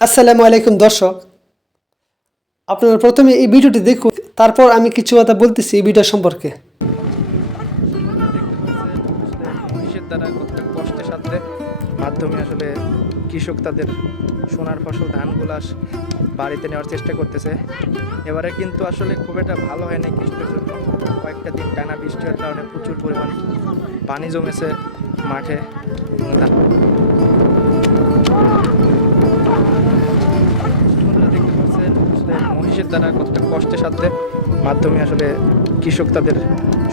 আসসালামু আলাইকুম দর্শক, আপনারা প্রথমে এই ভিডিওটি দেখুন, তারপর আমি কিছু কথা বলতেছি এই ভিডিও সম্পর্কে। মহিষের দ্বারা কতটা কষ্টের সাথে মাধ্যমে আসলে কৃষক তাদের সোনার ফসল ধানগুলা বাড়িতে নেওয়ার চেষ্টা করতেছে। এবারে কিন্তু আসলে খুব একটা ভালো হয়নি কৃষকের জন্য। কয়েকটা দিন টানা বৃষ্টি হওয়ার কারণে প্রচুর পরিমাণ পানি জমেছে মাঠে। দেখতে পাচ্ছেন আসলে মহিষের দ্বারা কতটা কষ্টের সাথে মাধ্যমে আসলে কৃষক তাদের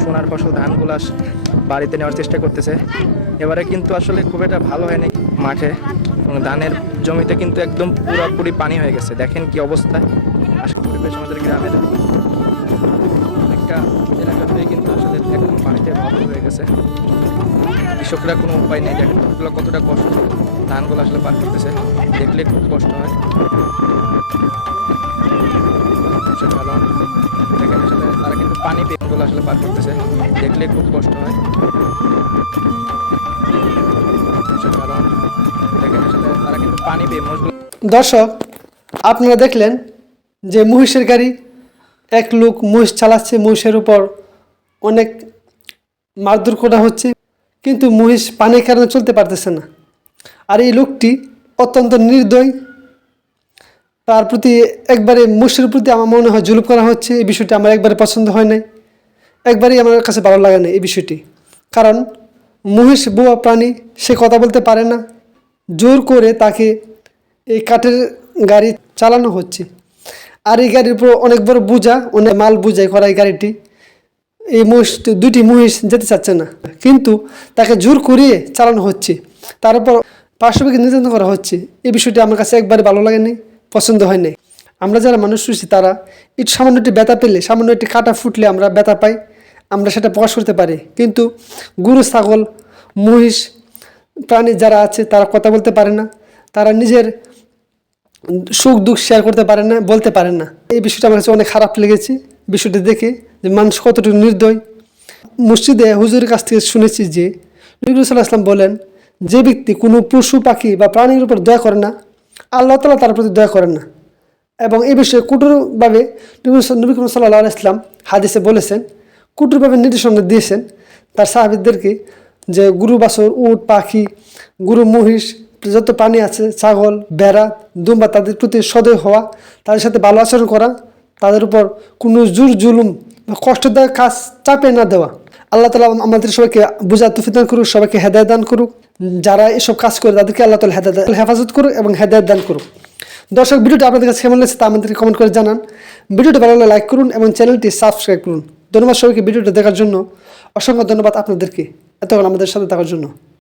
সোনার ফসল ধানগুলা বাড়িতে নেওয়ার চেষ্টা করতেছে। এবারে কিন্তু আসলে খুব একটা ভালো হয়নি মাঠে, ধানের জমিতে কিন্তু একদম পুরোপুরি পানি হয়ে গেছে। দেখেন কি অবস্থায়। আসলে পরিবেশ আমাদের গ্রামের অনেকটা এলাকা জুড়ে কিন্তু আসলে একদম পানিতে ভরপুর হয়ে গেছে। কৃষকরা কোনো উপায় নেই। দেখেন কতটা কষ্ট ধানগুলো আসলে পার করতেছে, দেখলে খুব কষ্ট হয়। দেখেন আসলে তারা কিন্তু পানি পেনগুলো আসলে পার করতেছে, দেখলে খুব কষ্ট হয়। দেখেন আসলে তারা কিন্তু পানি পেয়ে দর্শক, আপনারা দেখলেন যে মহিষের গাড়ি, এক লোক মহিষ চালাচ্ছে, মহিষের উপর অনেক মারধর করা হচ্ছে, কিন্তু মহিষ পানির কারণে চলতে পারতেছে না। আর এই লোকটি অত্যন্ত নির্দয়, তার প্রতি একবারে মহিষের প্রতি আমার মনে হয় জুলুম করা হচ্ছে। এই বিষয়টি আমার একবারে পছন্দ হয় নাই, একবারেই আমার কাছে ভালো লাগে না এই বিষয়টি। কারণ মহিষ বুয়া প্রাণী, সে কথা বলতে পারে না, জোর করে তাকে এই কাঠের গাড়ি চালানো হচ্ছে। আর এই গাড়ির উপর অনেক বড় বোঝা, অনেক মাল বোঝাই করা এই গাড়িটি। এই দুটি মহিষ যেতে চাচ্ছে না, কিন্তু তাকে জোর করিয়ে চালানো হচ্ছে, তার উপর পার্শ্ববিক নির্যাতন করা হচ্ছে। এই বিষয়টি আমার কাছে একবারে ভালো লাগেনি, পছন্দ হয় নাই। আমরা যারা মানুষ রয়েছি তারা একটু সামান্য একটি ব্যথা পেলে, সামান্য একটি কাটা ফুটলে আমরা ব্যথা পাই, আমরা সেটা প্রকাশ করতে পারি। কিন্তু গরু, ছাগল, মহিষ প্রাণী যারা আছে তারা কথা বলতে পারে না, তারা নিজের সুখ দুঃখ শেয়ার করতে পারে না, বলতে পারে না। এই বিষয়টা আমার কাছে অনেক খারাপ লেগেছে, বিষয়টি দেখে যে মানুষ কতটুকু নির্দয়। মসজিদে হুজুরের কাছ থেকে শুনেছি যে নবী সাল্লাল্লাহু আলাইহি ওয়াসাল্লাম বলেন, যে ব্যক্তি কোনো পশু পাখি বা প্রাণীর উপর দয়া করে না, আল্লাহ তাআলা তার প্রতি দয়া করেন না। এবং এই বিষয়ে কঠোরভাবে নবী সাল্লাল্লাহু আলাইহি ওয়াসাল্লাম হাদিসে বলেছেন, কঠোরভাবে নির্দেশনা দিয়েছেন তার সাহাবীদেরকে, যে গরু, বাছুর, উট, পাখি, গরু, মহিষ, যত প্রাণী আছে, ছাগল, ভেড়া, দুম্বা, তাদের প্রতি সদয় হওয়া, তাদের সাথে ভালো আচরণ করা, তাদের উপর কোনো জোর জুলুম বা কষ্টদায়ক কাজ চাপে না দেওয়া। আল্লাহ তাআলা আমাদের সবাইকে বুঝার তৌফিক দান করুক, সবাইকে হেদায়েত দান করুক। যারা এসব কাজ করে তাদেরকে আল্লাহ তাআলা হেফাজত করুক এবং হেদায়েত দান করুক। দর্শক, ভিডিওটি আপনাদের কাছে কেমন লাগছে তা আমাদেরকে কমেন্ট করে জানান। ভিডিওটি ভালো লাগলে লাইক করুন এবং চ্যানেলটি সাবস্ক্রাইব করুন। ধন্যবাদ সবাইকে ভিডিওটি দেখার জন্য, অসংখ্য ধন্যবাদ আপনাদেরকে এতক্ষণ আমাদের সাথে থাকার জন্য।